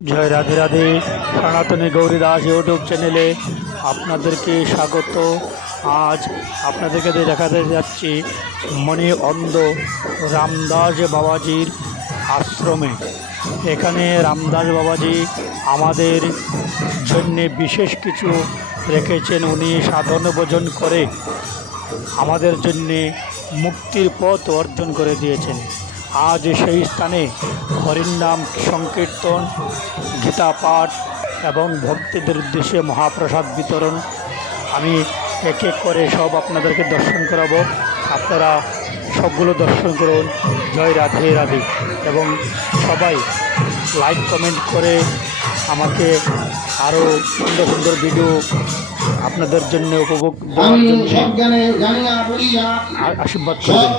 জয় রাধে রাধে। সনাতনী গৌরী দাস ইউটিউব চ্যানেলে আপনাদেরকে স্বাগত। আজ আপনাদেরকে দেখাতে যাচ্ছি মণি অন্ধ রামদাস বাবাজির আশ্রমে। এখানে রামদাস বাবাজি আমাদের জন্যে বিশেষ কিছু রেখেছেন। উনি সাধন ভোজন করে আমাদের জন্যে মুক্তির পথ অর্জন করে দিয়েছেন। আজ সেই স্থানে হরিনাম সংকীর্তন, গীতা পাঠ এবং ভক্তদের উদ্দেশ্যে মহাপ্রসাদ বিতরণ। আমি এক এক করে সব আপনাদেরকে দর্শন করাবো, আপনারা সবগুলো দর্শন করুন। জয় রাধে রাধে। এবং সবাই লাইক কমেন্ট করে আমাকে আরও সুন্দর সুন্দর ভিডিও আপনাদের জন্য উপভোগ দেওয়ার জন্য আশীর্বাদ করবেন।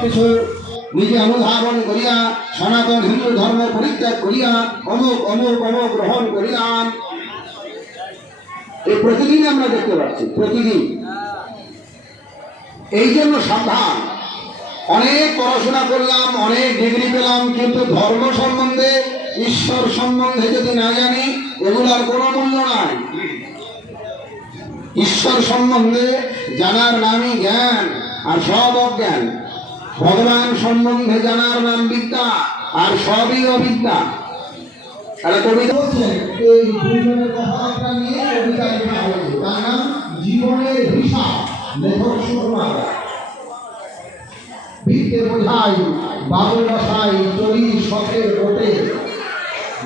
নিজে অনুধাবন করিয়া সনাতন হিন্দু ধর্ম পরিত্যাগ করিয়া অমুক অমুক অমুক গ্রহণ করিলাম। এই প্রতিদিন আমরা দেখতে পাচ্ছি, প্রতিদিন। এই জন্য সাবধান। অনেক পড়াশোনা করলাম, অনেক ডিগ্রি পেলাম, কিন্তু ধর্ম সম্বন্ধে, ঈশ্বর সম্বন্ধে যদি না জানি, এগুলার কোনো মূল্য নাই। ঈশ্বর সম্বন্ধে জানার নামই জ্ঞান, আর সব অজ্ঞান। ভগবান সম্বন্ধে জানার নাম বিদ্যা, আর সবই অবিদ্যা। তাহলে কবিতা বলছেন এই দুইজনের কথাবার্তা নিয়ে কবিতা লেখা হয়েছে, তার নাম জীবনের হিসাব। লেখক সুকুমার ভিড়তে বোঝাই বাবুল বাসাই চলি শখের ওঠে,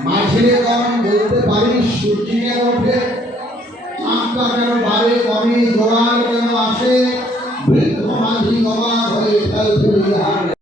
মাঝে গরম বলতে পারিস সূর্যিনের ওঠে, চাঁদটা কেন বাড়ে কমে জোয়ার কেন আসে, বৃদ্ধ মাঝি অবাক হয়ে ফেল ফেলিয়ে হারে।